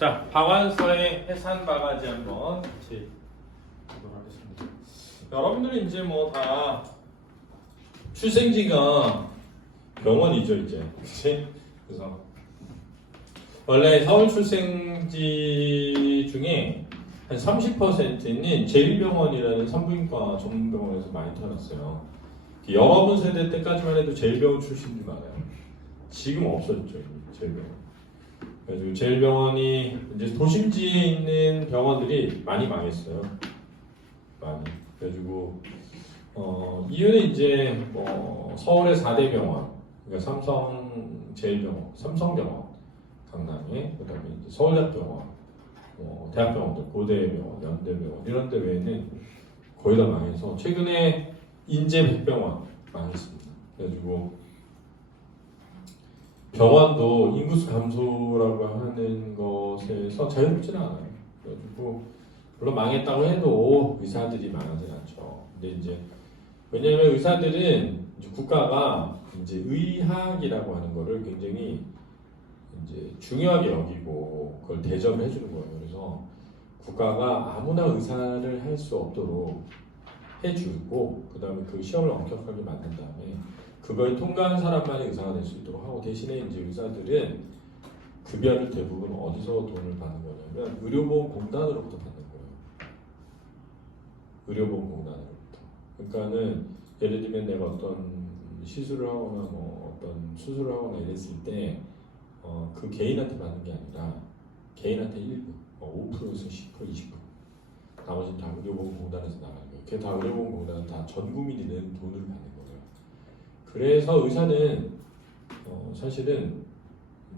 자, 박완서의 해산 바가지 한번 같이 보도록 하겠습니다. 여러분들이 이제 뭐 다 출생지가 병원이죠, 이제. 그치? 그래서 원래 서울 출생지 중에 한 30%는 제일병원이라는 산부인과 전문병원에서 많이 태어났어요. 여러분 세대 때까지만 해도 제일병원 출신들이 많아요. 지금 없어졌죠, 제일병원. 그래서 제일병원이 이제 도심지에 있는 병원들이 많이 망했어요. 많이. 그래가지고 이유는 이제 뭐 서울의 4대 병원, 그러니까 삼성제일병원, 삼성병원, 강남에, 그다음에 이제 서울대병원, 대학병원들, 고대병원, 연대병원 이런 데 외에는 거의 다 망해서 최근에 인제백병원 망했습니다. 그래가지고 병원도 인구수 감소라고 하는 것에서 자유롭지는 않아요. 그래가지고 물론 망했다고 해도 의사들이 망하진 않죠. 근데 이제 왜냐하면 의사들은 이제 국가가 이제 의학이라고 하는 거를 굉장히 이제 중요하게 여기고 그걸 대접을 해주는 거예요. 그래서 국가가 아무나 의사를 할 수 없도록 해주고 그 다음에 그 시험을 엄격하게 만든 다음에 그걸 통과한 사람만이 의사가 될 수 있도록 하고 대신에 이제 의사들은 급여를 대부분 어디서 돈을 받는 거냐면 의료보험공단으로부터 받는 거예요. 의료보험공단으로부터. 그러니까는 예를 들면 내가 어떤 시술을 하거나 뭐 어떤 수술을 하거나 이랬을 때 그 개인한테 받는 게 아니라 개인한테 일부 5%에서 10%, 20% 나머지는 다 의료보험공단에서 나가는 거예요. 그게 다 의료보험공단은 다 전 국민이 내는 돈을 받는 거예요. 그래서 의사는 사실은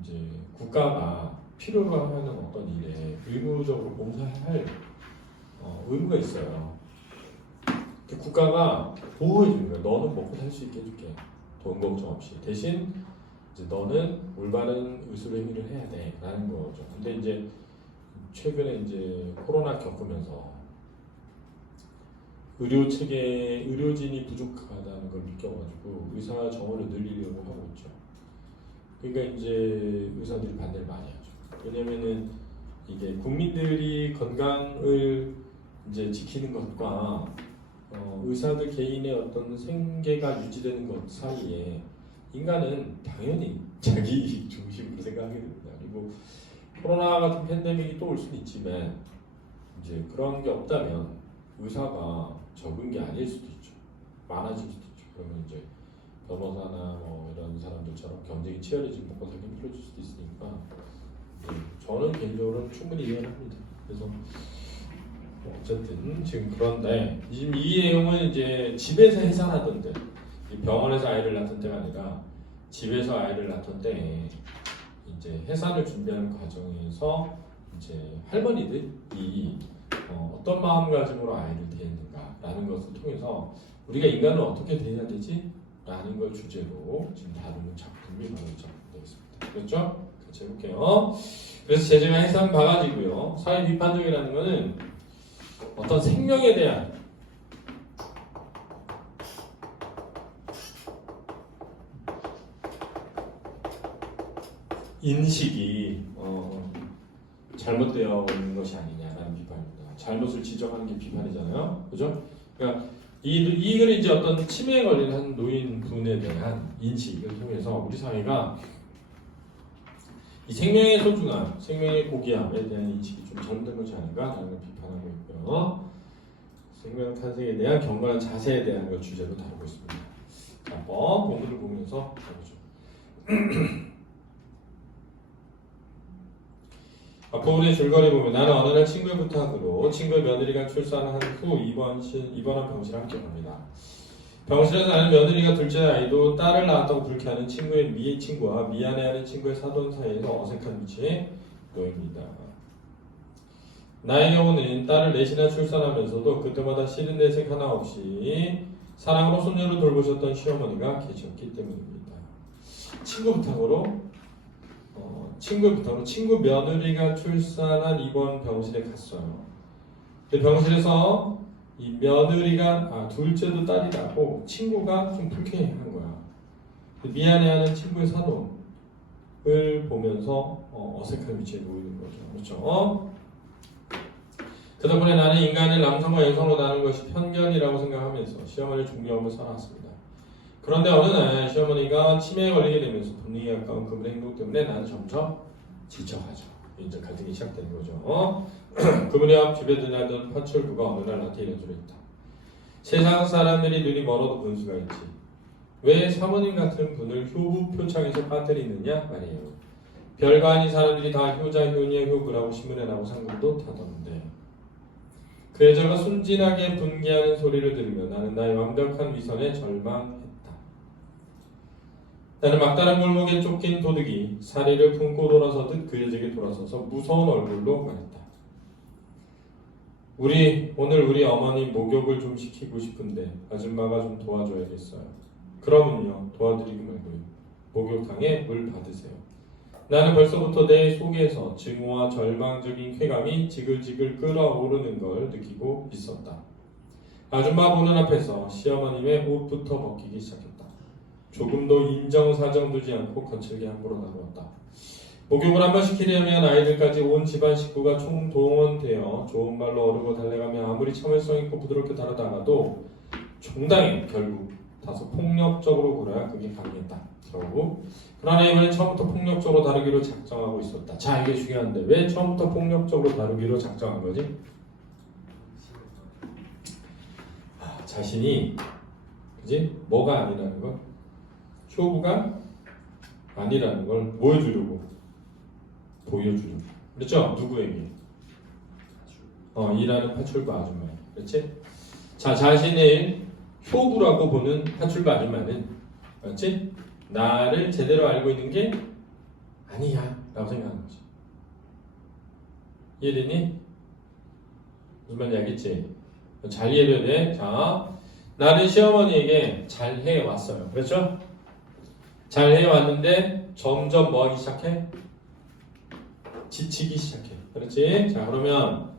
이제 국가가 필요로 하는 어떤 일에 의무적으로 봉사할 의무가 있어요. 국가가 보호해주는 거예요. 너는 먹고 살 수 있게 해줄게. 돈 걱정 없이. 대신 이제 너는 올바른 의술 행위를 해야 돼라는 거죠. 근데 이제 최근에 이제 코로나 겪으면서 의료 체계, 의료진이 부족하다는 걸 느껴가지고 의사 정원을 늘리려고 하고 있죠. 그러니까 이제 의사들이 반대를 많이 하죠. 왜냐면은 이게 국민들이 건강을 이제 지키는 것과 의사들 개인의 어떤 생계가 유지되는 것 사이에 인간은 당연히 자기 이익 중심으로 생각하게 됩니다. 그리고 코로나 같은 팬데믹이 또 올 수는 있지만 이제 그런 게 없다면 의사가 적은 게 아닐 수도 있죠. 많아질 수도 있죠. 그러면 이제 변호사나 뭐 이런 사람들처럼 경쟁이 치열해지고 먹고 살기 힘들어질 수도 있으니까 저는 개인적으로는 충분히 이해를 합니다. 그래서 어쨌든 지금 그런데 지금 이 내용은 이제 집에서 해산하던데 병원에서 아이를 낳던 때가 아니라 집에서 아이를 낳던 때에 이제 해산을 준비하는 과정에서 이제 할머니들이 어떤 마음가짐으로 아이를 대했는가라는 것을 통해서 우리가 인간을 어떻게 대해야 되지? 라는 걸 주제로 지금 다루는 작품이 바로 이 작품 되겠습니다. 그렇죠? 같이 해볼게요. 그래서 제재가 해산 바가지고요. 사회 비판적이라는 것은 어떤 생명에 대한 인식이 잘못되어 있는 것이 아니냐라는 비판입니다. 잘못을 지적하는 게 비판이잖아요, 그죠? 그러니까 이 글이 이제 어떤 치매에 걸린 한 노인분에 대한 인식을 통해서 우리 사회가 이 생명의 소중함, 생명의 고귀함에 대한 인식이 좀 잘못된 것이 아닌가라는 걸 비판하고 있고요. 생명 탄생에 대한 경건한 자세에 대한 걸 주제로 다루고 있습니다. 자, 한번 본문을 보면서 보죠. 앞부분의 줄거리 보면 나는 어느 날 친구의 부탁으로 친구의 며느리가 출산한 후 입원한 병실에 함께 갑니다. 병실에서 나는 며느리가 둘째 아이도 딸을 낳았다고 불쾌하는 친구의 친구와 미안해하는 친구의 사돈 사이에서 어색한 위치에 놓입니다. 나의 경우는 딸을 넷이나 출산하면서도 그때마다 싫은 내색 하나 없이 사랑으로 손녀를 돌보셨던 시어머니가 계셨기 때문입니다. 친구 부탁으로 친구 며느리가 출산한 입원 병실에 갔어요. 근데 병실에서 이 며느리가 둘째도 딸이라고 친구가 좀 불쾌한 거야. 미안해하는 친구의 사돈 을 보면서 어색한 위치에 놓이는 거죠. 그렇죠? 그 덕분에 나는 인간을 남성과 여성으로 나누는 것이 편견이라고 생각하면서 시어머니를 존경하며 살아왔습니다. 그런데 어느 날 시어머니가 치매에 걸리게 되면서 분위기에 가까운 그분의 행동 때문에 나는 점점 지쳐가죠. 이제 갈등이 시작되는 거죠. 그분의 앞 집에 드나든 파출부가 어느 날 나한테 이런 소리 했다. 세상 사람들이 눈이 멀어도 분수가 있지. 왜 사모님 같은 분을 효부 표창에서 빠뜨리느냐 말이에요. 별거 아닌 사람들이 다 효자, 효녀, 효부라고 신문에 나고 상금도 타던데. 그 여자가 순진하게 분개하는 소리를 들으며 나는 나의 완벽한 위선에 절망했다. 나는 막다른 골목에 쫓긴 도둑이 사리를 품고 돌아서듯 그 여자에게 돌아서서 무서운 얼굴로 말했다. 오늘 우리 어머니 목욕을 좀 시키고 싶은데 아줌마가 좀 도와줘야겠어요. 그러면요, 도와드리고 말고요. 목욕탕에 물 받으세요. 나는 벌써부터 내 속에서 증오와 절망적인 쾌감이 지글지글 끓어오르는 걸 느끼고 있었다. 아줌마 보는 앞에서 시어머님의 옷부터 벗기기 시작했다. 조금도 인정사정 두지 않고 거칠게 함부로 다루었다. 목욕을 한번 시키려면 아이들까지 온 집안 식구가 총동원되어 좋은 말로 어르고 달래가며 아무리 참을성 있고 부드럽게 다루다가도 종당에 결국 다소 폭력적으로 굴어야 그게 가능했다. 결국 그러나 이번엔 처음부터 폭력적으로 다루기로 작정하고 있었다. 자, 이게 중요한데 왜 처음부터 폭력적으로 다루기로 작정한 거지? 자신이 그지? 뭐가 아니라는 걸, 효부가 아니라는 걸 보여주려고, 보여주려고. 그렇죠? 누구에게? 일하는 파출부 아줌마. 그렇지? 자, 자신을 효부라고 보는 파출부 아줌마는, 그렇지? 나를 제대로 알고 있는 게 아니야 라고 생각하는 거지. 이해되니? 무슨 말인지 알겠지? 잘 이해해야 돼. 자, 나는 시어머니에게 잘 해왔어요. 그렇죠? 잘 해왔는데 점점 뭐 하기 시작해? 지치기 시작해. 그렇지? 자, 그러면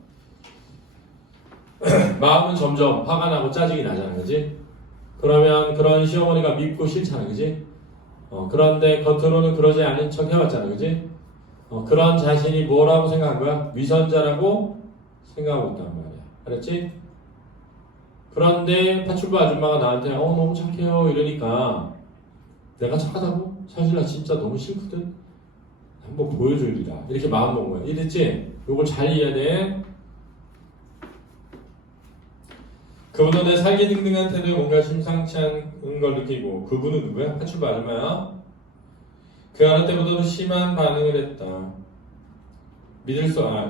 마음은 점점 화가 나고 짜증이 나잖아. 그지? 그러면 그런 시어머니가 밉고 싫잖아. 그지? 그런데 겉으로는 그러지 않은 척 해왔잖아. 그지? 그런 자신이 뭐라고 생각한 거야? 위선자라고 생각하고 있단 말이야. 알았지? 그런데 파출부 아줌마가 나한테 너무 착해요 이러니까 내가 착하다고? 사실 나 진짜 너무 싫거든? 한번 보여줄리라. 이렇게 마음 먹은 거야. 이랬지? 요걸 잘 이해해야 돼. 그분은 내 살기등등한 태도에 뭔가 심상치 않은 걸 느끼고, 그분은 누구야? 파출부 아줌마야. 그 어느 때보다도 심한 반응을 했다.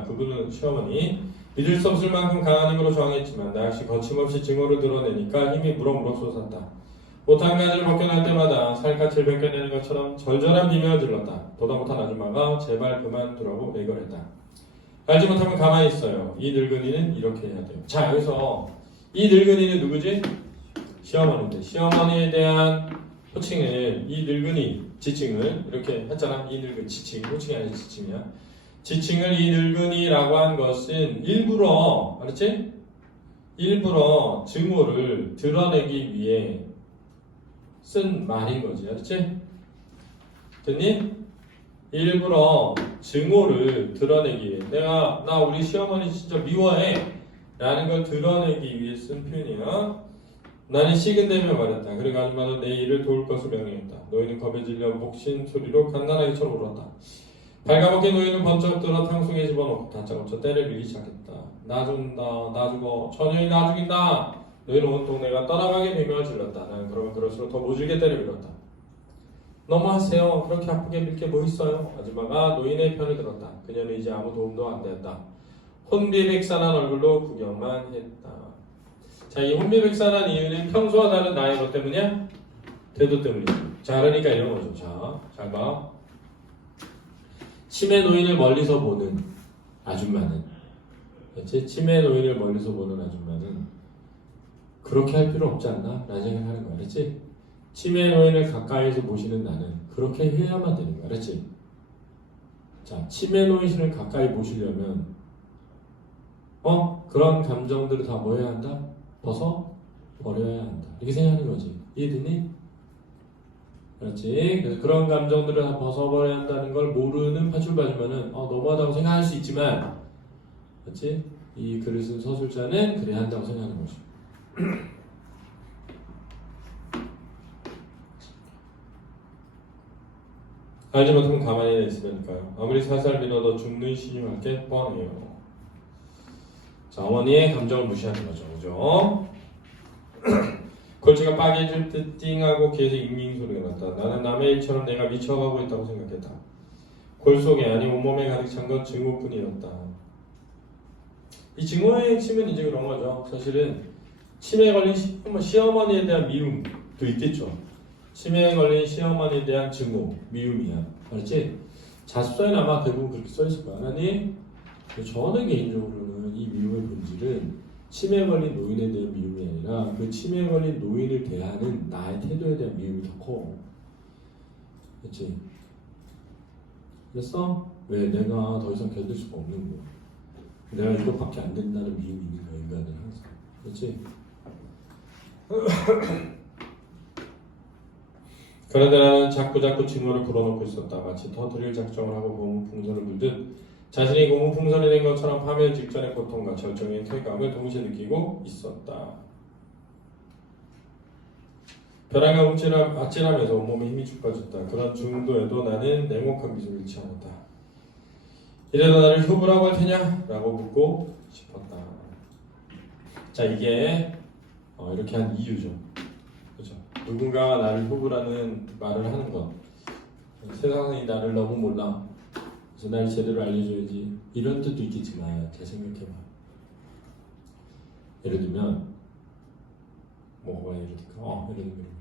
그분은 시어머니. 믿을 수 없을 만큼 강한 힘으로 저항했지만 나 역시 거침없이 증오를 드러내니까 힘이 무럭무럭 솟았다. 옷 한 가지를 벗겨낼 때마다 살갗을 벗겨내는 것처럼 절절한 비명을 질렀다. 보다 못한 아줌마가 제발 그만두라고 애걸했다. 알지 못하면 가만히 있어요. 이 늙은이는 이렇게 해야 돼요. 자, 여기서 이 늙은이는 누구지? 시어머니인데, 시어머니에 대한 호칭을, 이 늙은이 지칭을 이렇게 했잖아. 이 늙은 지칭, 호칭이 아니라 지칭이야. 지칭을 이 늙은이라고 한 것은 일부러, 알았지? 일부러 증오를 드러내기 위해 쓴 말인 거지. 알았지? 됐니? 일부러 증오를 드러내기 위해, 나 우리 시어머니 진짜 미워해 라는 걸 드러내기 위해 쓴 표현이야. 나는 식은되며 말했다. 그리고 아줌마는 내 일을 도울 것을 명령했다. 너희는 겁에 질려 목신 소리로 갓난아기 처럼 울었다. 발가벗긴 노인은 번쩍 들어 탕수에 집어넣고 다짜고짜 때를 밀기 시작했다. 나 죽는다, 나 죽어, 전혀이 나 죽인다. 너희는 온 동네가 떠나가게 비명을 질렀다. 나는 그러면 그럴수록 더 모질게 때를 밀었다. 너무하세요. 그렇게 아프게 밀 게 뭐 있어요? 아줌마가 노인의 편을 들었다. 그녀는 이제 아무 도움도 안 되었다. 혼비백산한 얼굴로 구경만 했다. 자, 이 혼비백산한 이유는 평소와 다른 나의 것 때문이야? 태도 때문이지. 자, 그러니까 이런 거죠. 자, 잘 봐. 치매 노인을 멀리서 보는 아줌마는, 그렇지? 치매 노인을 멀리서 보는 아줌마는 그렇게 할 필요 없지 않나? 라는 생각을 하는 거야. 그렇지? 치매 노인을 가까이에서 보시는 나는 그렇게 해야만 되는 거야. 그렇지? 자, 치매 노인을 가까이 보시려면 그런 감정들을 다 뭐 해야 한다? 벗어 버려야 한다. 이렇게 생각하는 거지. 이해되니? 그렇지? 그래서 그런 감정들을 다 벗어버려야 한다는 걸 모르는 파출바지만은 너무하다고 생각할 수 있지만, 그렇지? 이 글을 쓴 서술자는 그래야 한다고 생각하는 거죠. 알지 못하면 가만히 있으니까요. 아무리 살살 밀어도 죽는 신임할 게 뻔해요. 자, 어머니의 감정을 무시하는 거죠. 그죠? 골치가 빠개질 듯 띵하고 귀에서 잉잉 소리가 났다. 나는 남의 일처럼 내가 미쳐가고 있다고 생각했다. 골 속에 아니 온몸에 가득 찬 건 증오뿐이었다. 이 증오의 핵심은 이제 그런 거죠. 사실은 치매에 걸린 시어머니에 대한 미움도 있겠죠. 치매에 걸린 시어머니에 대한 증오, 미움이야. 알았지? 자습서에는 아마 대부분 그렇게 써있을 거야. 하나님, 저는 개인적으로는 이 미움의 본질은 치매에 걸린 노인에 대한 미움이 아니라 그 치매에 걸린 노인을 대하는 나의 태도에 대한 미움이 더 커. 그렇지? 그랬어? 왜? 내가 더 이상 견딜 수가 없는 거야. 내가 이것밖에 안 된다는 미움이 있는 거야, 인간은 항상. 그렇지? 그런데 나는 자꾸자꾸 증오를 불어넣고 있었다. 마치 터뜨릴 작정을 하고 고문풍선을 물듯 자신이 고문풍선이 된 것처럼 파멸 직전의 고통과 절정의 쾌감을 동시에 느끼고 있었다. 벼랑과 아찔하면서 온몸에 힘이 축 빠졌다. 그런 중도에도 나는 냉혹한 미소를 잃지 않았다. 이래도 나를 효부라고 할 테냐? 라고 묻고 싶었다. 자, 이게 이렇게 한 이유죠. 그렇죠? 누군가가 나를 효부라는 말을 하는 것. 세상이 나를 너무 몰라. 그래서 날 제대로 알려줘야지. 이런 뜻도 있겠지만 잘 생각해봐. 예를 들면 뭐가 예를 들까? 예를 들면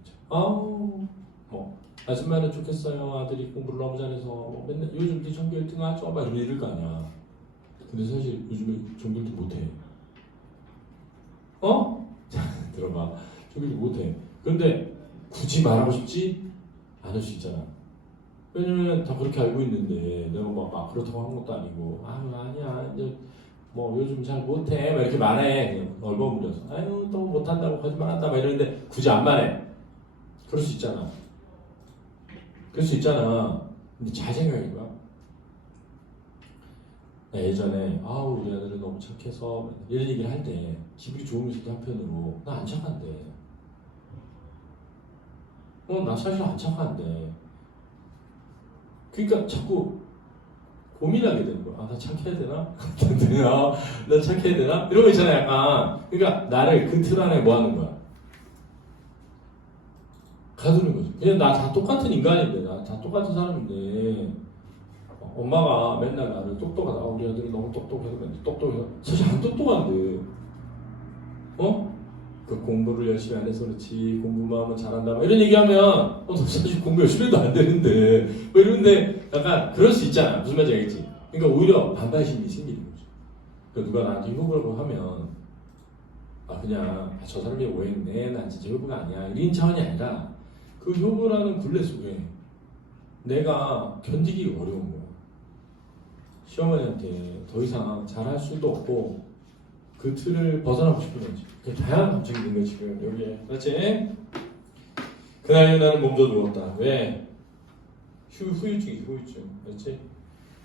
뭐 아줌마는 좋겠어요. 아들이 공부를 너무 잘해서 맨날 요즘 전교 1등 하죠. 막 이럴 거 아니야. 근데 사실 요즘에 전교 1등 못해. 들어봐. 전교 1등 못해. 근데 굳이 말하고 싶지 않을 수 있잖아. 왜냐면 다 그렇게 알고 있는데 내가 막 그렇다고 한 것도 아니고 아니야 이제 뭐 요즘 잘 못해 막 이렇게 말해. 그냥 얼버무려서 아유 또 못한다고 거짓말한다 막 이러는데 굳이 안 말해. 그럴 수 있잖아. 그럴 수 있잖아. 근데 잘 생각해봐. 나 예전에 우리 아들은 너무 착해서 이런 얘기를 할 때 기분이 좋으면서도 한편으로 나 안 착한데 나 사실 안 착한데 그러니까 자꾸 고민하게 되는 거야. 나 착해야 되나? 나 착해야 되나? 이런 거 있잖아 약간. 그러니까 나를 그 틀 안에 뭐 하는 거야? 가두는 거죠. 그냥 나 다 똑같은 인간인데 나 다 똑같은 사람인데 엄마가 맨날 나를 똑똑하다. 우리 아들이 너무 똑똑해서 똑똑해서 사실 안 똑똑한데 그 공부를 열심히 안 해서 그렇지 공부만 하면 잘한다 이런 얘기하면 너 사실 공부 열심히 해도 안 되는데 뭐 이런데 약간 그럴 수 있잖아. 무슨 말인지 알겠지? 그러니까 오히려 반발심이 생기는 거죠. 그러니까 누가 나한테 효부라고 하면 그냥 저 사람이 오해했네 난 진짜 효부가 아니야 이런 차원이 아니라 그 효부라는 굴레 속에 내가 견디기 어려운 거야. 시어머니한테 더 이상 잘할 수도 없고 그 틀을 벗어나고 싶은 거지. 다양한 감정이 있는 거지 지금 여기에. 그렇지? 그날 나는 몸져 누웠다. 왜? 후유증이지 후유증. 그렇지?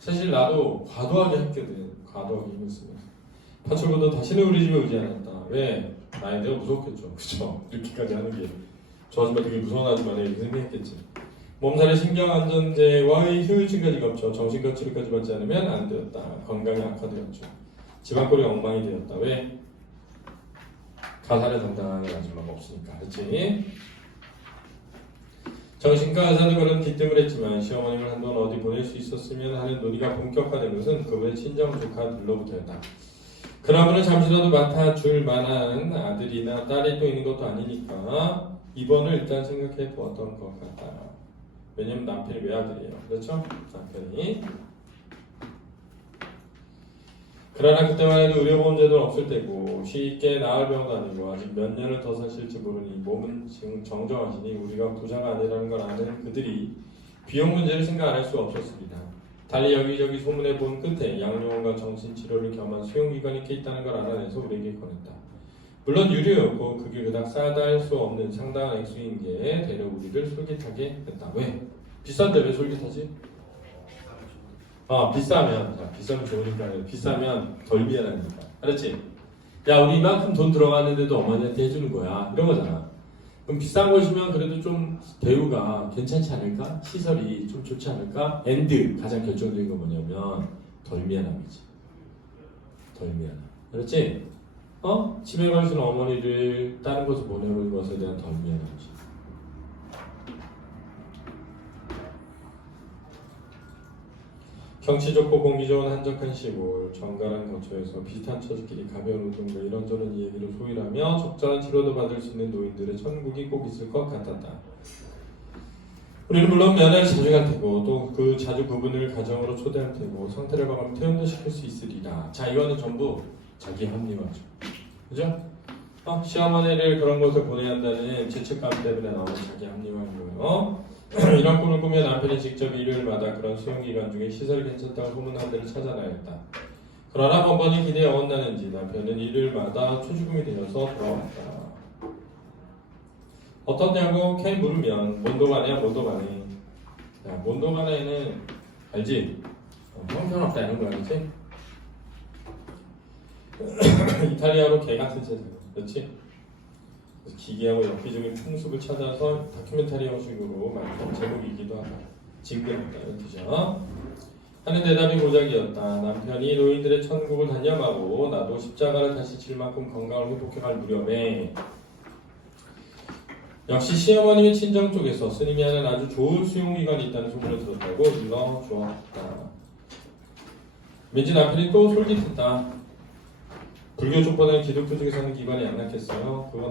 사실 나도 과도하게 했거든. 과도하게 힘을 쓰면서. 파출부도 다시는 우리 집에 오지 않았다. 왜? 나이대가 무섭겠죠. 그쵸? 이렇게까지 하는 게. 저 아줌마 되게 무서운 아줌마네 이렇게 생각했겠지. 몸살에 신경안전제와의 후유증까지 겹쳐 정신과 치료까지 받지 않으면 안 되었다. 건강이 악화되었죠. 집안꼴이 엉망이 되었다. 왜? 가사를 담당하는 아줌마가 없으니까. 그렇지? 정신과 의사는 그런 기뜸을 했지만 시어머님을 한번 어디 보낼 수 있었으면 하는 논의가 본격화된 것은 그분의 친정 조카들로부터였다. 그러므로 잠시라도 맡아줄 만한 아들이나 딸이 또 있는 것도 아니니까 입원을 일단 생각해 보았던 것 같다. 왜냐면 남편이 외아들이에요. 그렇죠? 남편이. 그러나 그때만 해도 의료보험제도는 없을 때고 쉽게 나을 병도 아니고 아직 몇 년을 더 사실지 모르니 몸은 지금 정정하시니 우리가 부자가 아니라는 걸 아는 그들이 비용 문제를 생각 안 할 수 없었습니다. 달리 여기저기 소문에 본 끝에 양료원과 정신치료를 겸한 수용기관이 있다는 걸 알아내서 우리에게 권했다. 물론 유료였고 그게 그닥 싸다 할 수 없는 상당한 액수인 게 대려 우리를 솔깃하게 했다. 왜? 비싼데 왜 솔깃하지? 비싸면 비싸면 좋으니까 아니라 비싸면 덜 미안하니까. 알았지? 야 우리 이만큼 돈 들어갔는데도 어머니한테 해주는 거야. 이런 거잖아. 그럼 비싼 것이면 그래도 좀 대우가 괜찮지 않을까? 시설이 좀 좋지 않을까? 엔드 가장 결정적인 거 뭐냐면 덜 미안함이지. 덜 미안함. 그렇지? 집에 가시는 어머니를 다른 곳에 보내는 것에 대한 덜 미안함이지. 경치 좋고 공기 좋은 한적한 시골, 정갈한 거처에서 비슷한 처지끼리 가벼운 운동과 이런저런 이야기를 소일하며 적절한 치료도 받을 수 있는 노인들의 천국이 꼭 있을 것 같았다. 우리는 물론 면회를 자주 갈 테고 또 그 자주 그분을 가정으로 초대할 테고 상태를 봐가며 퇴원도 시킬 수 있으리라. 자, 이거는 전부 자기 합리화죠. 그죠? 시어머니를 그런 곳에 보내야 한다는 죄책감 때문에 나오는 자기 합리화인 거예요. 이런 꿈을 꾸며 남편이 직접 일요일마다 그런 수용기간 중에 시설이 괜찮다고 소문난 데를 찾아나였다. 그러나 번번이 기대에 어긋나는지 남편은 일요일마다 초죽음이 되어서 돌아왔다. 어떻냐고 캐 물으면 몬도가네야 몬도가네. 야, 몬도가네는 알지? 형편없다 이런 거 알지? 이탈리아로 개 같은 세상, 그렇지? 기괴하고 엽기적인 풍습을 찾아서 다큐멘터리 형식으로 만든 제목이기도 하다. 징그럽다 이런 뜻이야. 하는 대답이 고작이었다. 남편이 노인들의 천국을 단념하고 나도 십자가를 다시 질 만큼 건강을 회복해갈 무렵에 역시 시어머님의 친정 쪽에서 스님이 하는 아주 좋은 수용기관이 있다는 소문을 들었다고 일러주었다. 왠지 남편이 또 솔깃했다. 불교 쪽보다는 기독교 쪽에서 하는 기관이 안 낫겠어요? 그건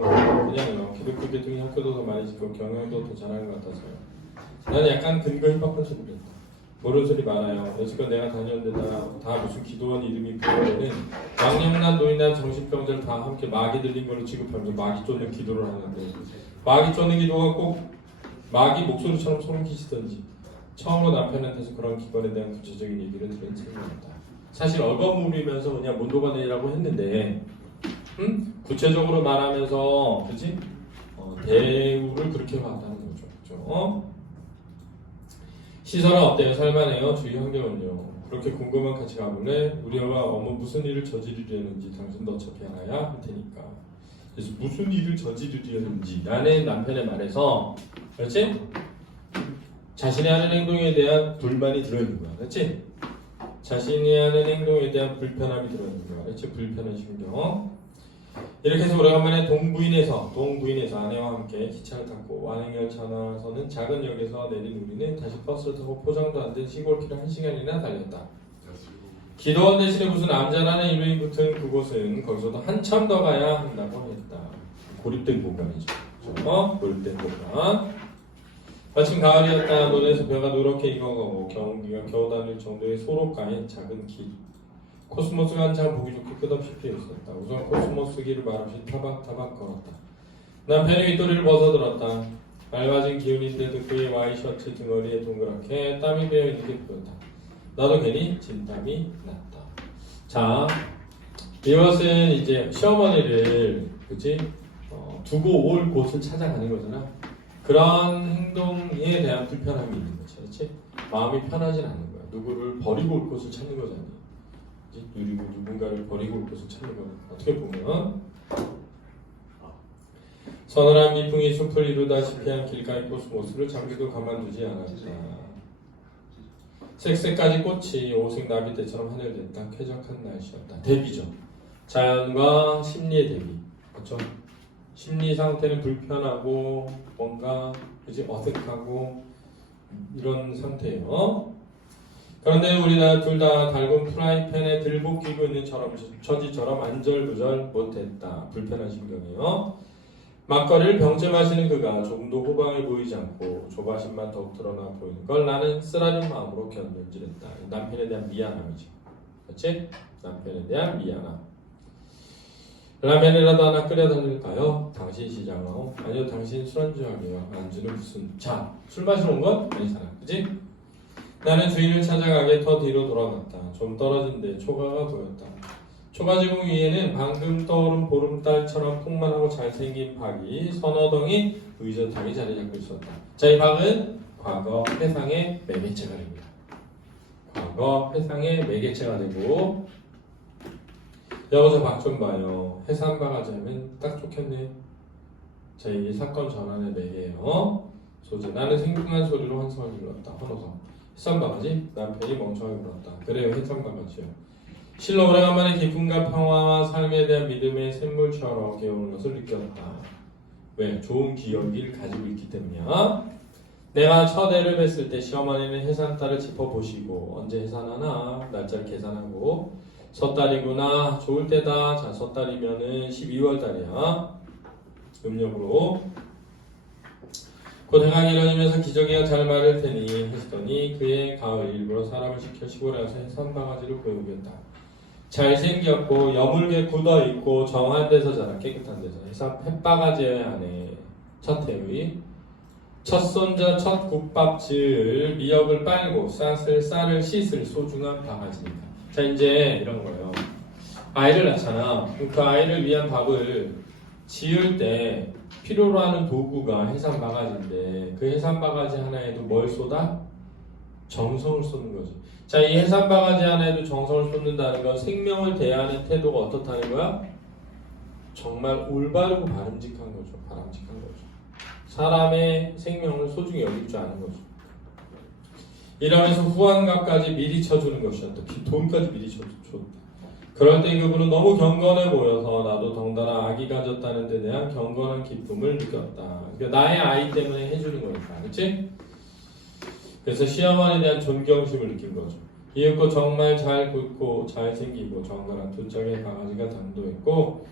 그냥요. 기독교 계통이 학교도 더 많이 짓고 경영도 더 잘하는 것 같아서요. 나는 약간 근거 힘박한 소리를 했다. 모르는 소리 많아요. 여지껏 내가 다녔는데 다 무슨 기도원 이름이 부여되는 망령난 노인난 정신병자를 다 함께 마귀 들린 걸로 취급하면서 마귀 쫓는 기도를 하는데 마귀 쫓는 기도가 꼭 마귀 목소리처럼 소름 끼치던지 처음으로 남편한테서 그런 기관에 대한 구체적인 얘기를 들은 책이었다. 사실 얼버무리면서 그냥 몬도가네라고 했는데 구체적으로 말하면서 그치? 대우를 그렇게 받았다는 거죠. 그렇죠? 시설은 어때요? 살만해요? 주위 환경은요? 그렇게 궁금한 같이 가볼래? 우리가 무슨 일을 저지르려는지 당신도 어차피 알아야 할 테니까. 그래서 무슨 일을 저지르려는지 라는 남편의 말에서 그렇지? 자신이 하는 행동에 대한 불만이 들어있는 거야. 그렇지? 자신이 하는 행동에 대한 불편함이 들어있는 거야. 그렇지? 불편한 심경. 이렇게 해서 오래간만에 동부인에서 아내와 함께 기차를 탔고 완행열차나서는 작은 역에서 내린 우리는 다시 버스를 타고 포장도 안 된 시골길을 1시간이나 달렸다. 기도원 대신에 무슨 암자라는 이름이 붙은 그곳은 거기서도 한참 더 가야 한다고 했다. 고립된 공간이죠. 고립된 공간. 마침 가을이었다. 논에서 벼가 누렇게 익어가고 경운기가 겨우 다닐 정도의 소록가인 작은 길. 코스모스가 한창 보기 좋게 끝없이 피어있었다. 우선 코스모스 길을 말없이 타박타박 걸었다. 남편이 윗도리를 벗어들었다. 맑아진 기운인데도 그의 와이셔츠 등허리에 동그랗게 땀이 배어있는 게 보였다. 나도 괜히 진땀이 났다. 자, 이것은 이제 시어머니를 그치? 두고 올 곳을 찾아가는 거잖아. 그런 행동에 대한 불편함이 있는 거지, 그렇지? 마음이 편하진 않은 거야. 누구를 버리고 올 곳을 찾는 거잖아. 그리고 누군가를 버리고 올 곳을 찾는 거는 어떻게 보면 서늘한 미풍이 숲을 이루다시피 한 길가의 코스모스를 잠기도 가만두지 않았다. 색색까지 꽃이 오색 나비대처럼 하늘댔다. 쾌적한 날씨였다. 대비죠. 자연과 심리의 대비. 그렇죠? 심리 상태는 불편하고 뭔가 그치? 어색하고 이런 상태예요. 그런데 우리가 둘 다 달군 프라이팬에 들고 끼고 있는 처지처럼 안절부절 못했다. 불편한 심경이에요. 막걸리를 병째 마시는 그가 조금도 호방을 보이지 않고 조바심만 더욱 드러나 보이는 걸 나는 쓰라린 마음으로 견뎌질했다. 남편에 대한 미안함이지. 그렇지? 남편에 대한 미안함. 라면이라도 하나 끓여달릴까요? 당신 시장하고 아니요 당신 술안주하게요. 안주는 무슨 자, 술 마시러 온 건 아니잖아. 그치? 나는 주인을 찾아가게 더 뒤로 돌아갔다. 좀 떨어진 데 초가가 보였다. 초가지붕 위에는 방금 떠오른 보름달처럼 풍만하고 잘생긴 박이 서너 덩이 의젓하게 자리 잡고 있었다. 자, 이 박은 과거 해상의 매개체가 됩니다. 과거 해상의 매개체가 되고, 여기서 박 좀 봐요. 해산 바가지 하면 딱 좋겠네. 자, 이게 사건 전환의 매개예요. 소재. 나는 생뚱한 소리로 환성을 질렀다. 헌호성. 해산 바가지? 남편이 멍청하게 물었다. 그래요, 해산 바가지요. 실로 오래간만에 기쁨과 평화와 삶에 대한 믿음의 샘물처럼 깨우는 것을 느꼈다. 왜? 좋은 기억을 가지고 있기 때문이야. 내가 첫 애를 뵀을 때 시어머니는 해산달을 짚어보시고 언제 해산하나 날짜를 계산하고 섣달이구나 좋을 때다. 자, 섣달이면은 12월 달이야. 음력으로. 곧 해가 길어지면서 기저귀가 잘 마를 테니 했더니 그의 가을 일부러 사람을 시켜 시골에 가서 해산 바가지를 구해오겠다. 잘생겼고 여물게 굳어있고 정한 데서 자라 깨끗한 데서 해산 팻바가지 안에 첫 해의 첫 손자 첫 국밥 지을 미역을 빨고 쌀을 씻을 소중한 바가지입니다. 자, 이제 이런 거예요. 아이를 낳잖아. 그 아이를 위한 밥을 지을 때 필요로 하는 도구가 해산 바가지인데 그 해산 바가지 하나에도 뭘 쏟아? 정성을 쏟는 거지. 자, 이 해산 바가지 하나에도 정성을 쏟는다는 건 생명을 대하는 태도가 어떻다는 거야? 정말 올바르고 바람직한 거죠. 바람직한 거죠. 사람의 생명을 소중히 여길 줄 아는 거죠. 이러면서 후한값까지 미리 쳐주는 것이었다. 돈까지 미리 줬다. 그럴 때 그분은 너무 경건해 보여서 나도 덩달아 아기 가졌다는 데 대한 경건한 기쁨을 느꼈다. 그러니까 나의 아이 때문에 해주는 거니까. 그렇지? 그래서 시어머니에 대한 존경심을 느낀 거죠. 이윽고 정말 잘 굵고 잘생기고 정갈한 두 짝의 강아지가 당도했고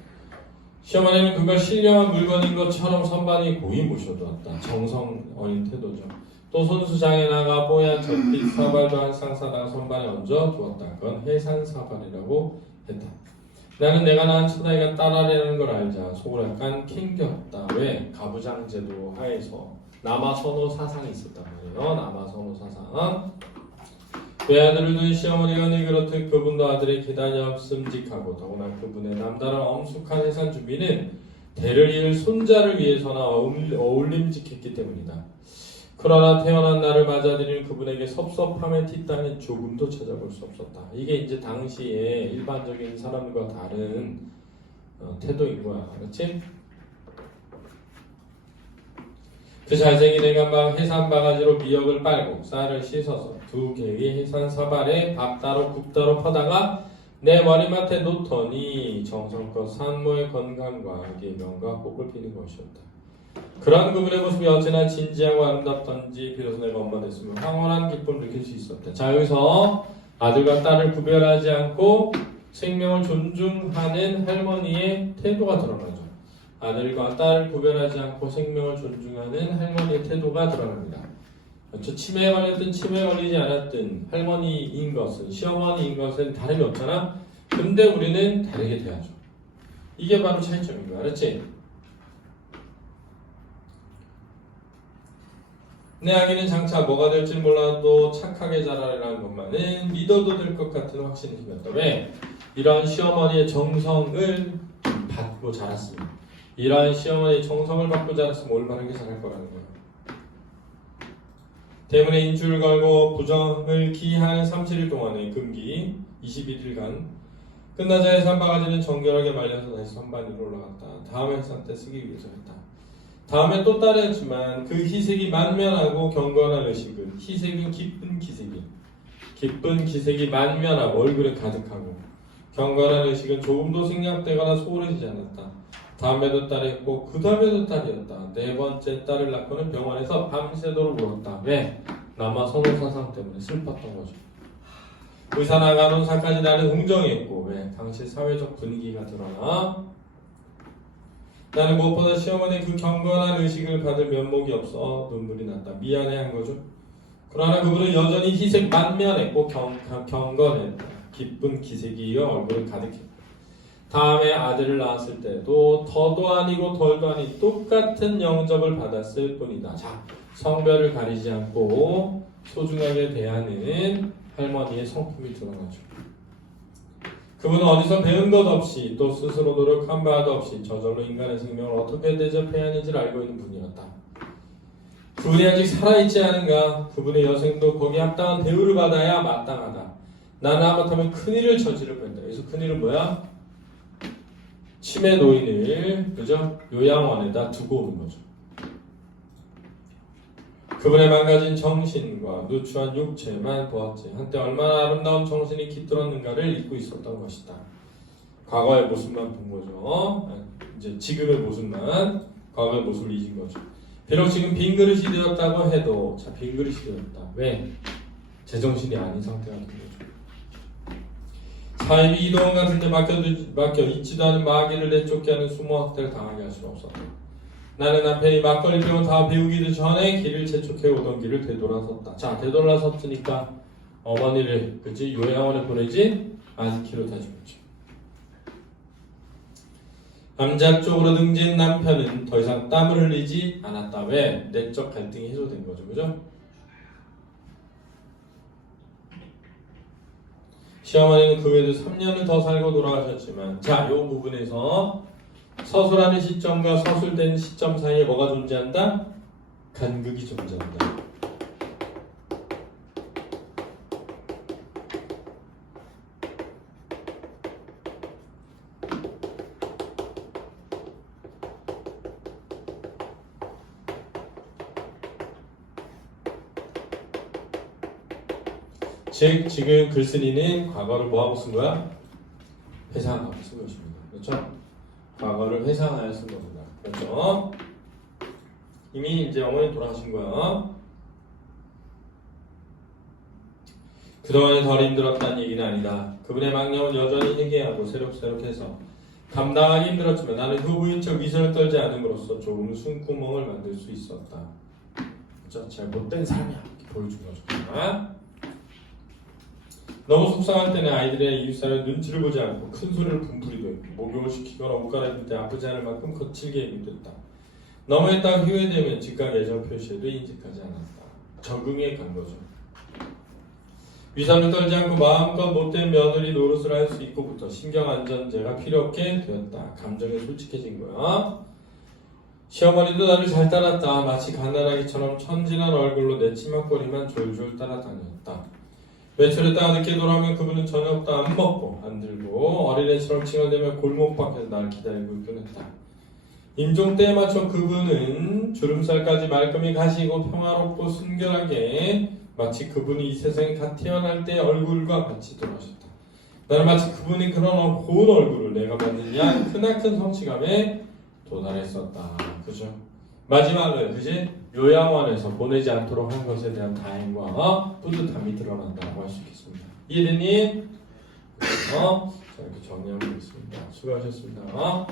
시어머니는 그걸 신령한 물건인 것처럼 선반이 고이 모셔두었다. 정성 어린 태도죠. 또 손수장에 나가 뽀얀 젖빛 사발도 항상 사다가 선반에 얹어 두었다. 그건 해산 사발이라고 했다. 나는 내가 낳은 첫아이가 딸아이라는 걸 알자 속으로 약간 캥겼다. 왜? 가부장제도 하에서 남아선호 사상이 있었단 말이에요. 남아선호 사상. 외아들을 둔 시어머니가 늘 그렇듯 그분도 아들의 기다려 씀직하고 더구나 그분의 남다른 엄숙한 해산 준비는 대를 이을 손자를 위해서나 어울림직했기 때문이다. 그러나 태어난 나를 맞아들이는 그분에게 섭섭함의 뒷단은 조금도 찾아볼 수 없었다. 이게 이제 당시에 일반적인 사람과 다른 태도인 거야. 그렇지? 그 잘생긴 애가 해산 바가지로 미역을 빨고 쌀을 씻어서 두 개의 해산 사발에 밥 따로 국 따로 퍼다가 내 머리맡에 놓더니 정성껏 산모의 건강과 계명과 복을 비는 것이었다. 그런 그분의 모습이 어찌나 진지하고 아름답던지 비로소 내가 엄마 됐으면 황홀한 기쁨을 느낄 수 있었다. 자, 여기서 아들과 딸을 구별하지 않고 생명을 존중하는 할머니의 태도가 드러나죠. 아들과 딸을 구별하지 않고 생명을 존중하는 할머니의 태도가 드러납니다. 그렇죠? 치매에 걸렸든 치매에 걸리지 않았든 할머니인 것은 시어머니인 것은 다름이 없잖아. 근데 우리는 다르게 돼야죠. 이게 바로 차이점인 거야. 알았지? 내 아기는 장차 뭐가 될지 몰라도 착하게 자라라는 것만은 믿어도 될 것 같은 확신이 생겼다. 왜? 이러한 시어머니의 정성을 받고 자랐습니다. 이러한 시어머니의 정성을 받고 자랐으면 올바르게 자랄 거라는 거예요. 때문에 인주를 걸고 부정을 기한 37일 동안의 금기 21일간 끝나자 해산 바가지는 정결하게 말려서 다시 선반 위로 올라갔다. 다음 해산 때 쓰기 위해서 했다. 다음에 또 따르지만 그 희색이 만면하고 경건한 의식은 희색은 기쁜 기색이 기쁜 기색이 만면하고 얼굴에 가득하고 경건한 의식은 조금도 생략되거나 소홀해지지 않았다. 다음에도 딸했고 그 다음에도 딸이었다. 네 번째 딸을 낳고는 병원에서 밤새도록 울었다. 왜? 남아 선호 사상 때문에 슬펐던 거죠. 의사 나가는 사까지 나는 웅정했고 왜? 당시 사회적 분위기가 드러나 나는 무엇보다 시어머니의 그 경건한 의식을 받을 면목이 없어 눈물이 났다. 미안해한 거죠. 그러나 그분은 여전히 희색 만면했고 경건했다. 기쁜 기색이 이어 얼굴을 가득했다. 다음에 아들을 낳았을 때도 더도 아니고 덜도 아닌 똑같은 영접을 받았을 뿐이다. 자, 성별을 가리지 않고 소중하게 대하는 할머니의 성품이 드러나죠. 그분은 어디서 배운 것 없이 또 스스로 노력한 바도 없이 저절로 인간의 생명을 어떻게 대접해야 하는지를 알고 있는 분이었다. 그분이 아직 살아있지 않은가? 그분의 여생도 거기에 합당한 대우를 받아야 마땅하다. 나는 하마터면 큰일을 저지를 뻔했다. 그래서 큰일은 뭐야? 치매 노인을 그죠? 요양원에다 두고 오는 거죠. 그분의 망가진 정신과 누추한 육체만 보았지 한때 얼마나 아름다운 정신이 깃들었는가를 잊고 있었던 것이다. 과거의 모습만 본 거죠. 이제 지금의 모습만, 과거의 모습을 잊은 거죠. 비록 지금 빈 그릇이 되었다고 해도, 자, 빈 그릇이 되었다. 왜? 제정신이 아닌 상태가 된 거죠. 사이비 이동 같은 데 맡겨 있지도 않은 마귀를 내쫓게 하는 수모 학대를 당하게 할 수는 없었다. 나는 남편이 막걸리 병을 다 배우기도 전에 길을 재촉해 오던 길을 되돌아섰다. 자, 되돌아섰으니까 어머니를 그치 요양원에 보내지 않기로 다짐했죠. 남자 쪽으로 등진 남편은 더 이상 땀을 흘리지 않았다. 왜? 내적 갈등이 해소된 거죠. 그죠? 시어머니는 그 외에도 3년을 더 살고 돌아가셨지만 자, 이 부분에서 서술하는 시점과 서술된 시점 사이에 뭐가 존재한다? 간극이 존재한다. 즉 지금 글쓰기는 과거를 뭐하고 쓴 거야? 회상하고 쓴 것입니다. 그렇죠? 과거를 회상하여 쓴 겁니다. 그렇죠? 이미 이제 어머니 돌아가신 거야. 그동안에 덜 힘들었다는 얘기는 아니다. 그분의 망령은 여전히 회개하고 새록새록해서 감당하기 힘들었지만 나는 그 부인처럼 위선을 떨지 않음으로써 조금 숨구멍을 만들 수 있었다. 그렇죠? 잘못된 삶이야. 이렇게 보여준 거죠. 너무 속상할 때는 아이들의 이웃사람의 눈치를 보지 않고 큰 소리를 분풀이도 했고 목욕을 시키거나 옷 갈아입을 때 아프지 않을 만큼 거칠게 얘기도 했다. 너무했다가 후회되면 즉각 애정 표시에도 인직하지 않았다. 적응해 간 거죠. 위선을 떨지 않고 마음껏 못된 며느리 노릇을 할 수 있고부터 신경안전제가 필요 없게 되었다. 감정에 솔직해진 거야. 시어머니도 나를 잘 따랐다. 마치 갓난아기처럼 천진한 얼굴로 내 치맛거리만 졸졸 따라다녔다. 외출했다가 늦게 돌아오면 그분은 저녁도 안 먹고 안 들고 어린애처럼 칭얼대며 골목 밖에서 날 기다리고 있곤 했다. 임종 때에 맞춰 그분은 주름살까지 말끔히 가시고 평화롭고 순결하게 마치 그분이 이 세상에 갓 태어날 때 얼굴과 같이 돌아오셨다. 나는 마치 그분이 그런 고운 얼굴을 내가 봤느냐 크나큰 성취감에 도달했었다. 그죠? 마지막은 그지? 요양원에서 보내지 않도록 한 것에 대한 다행과 뿌듯함이 드러난다고 할 수 있겠습니다. 이해되니? 자, 이렇게 정리하고 있습니다. 수고하셨습니다.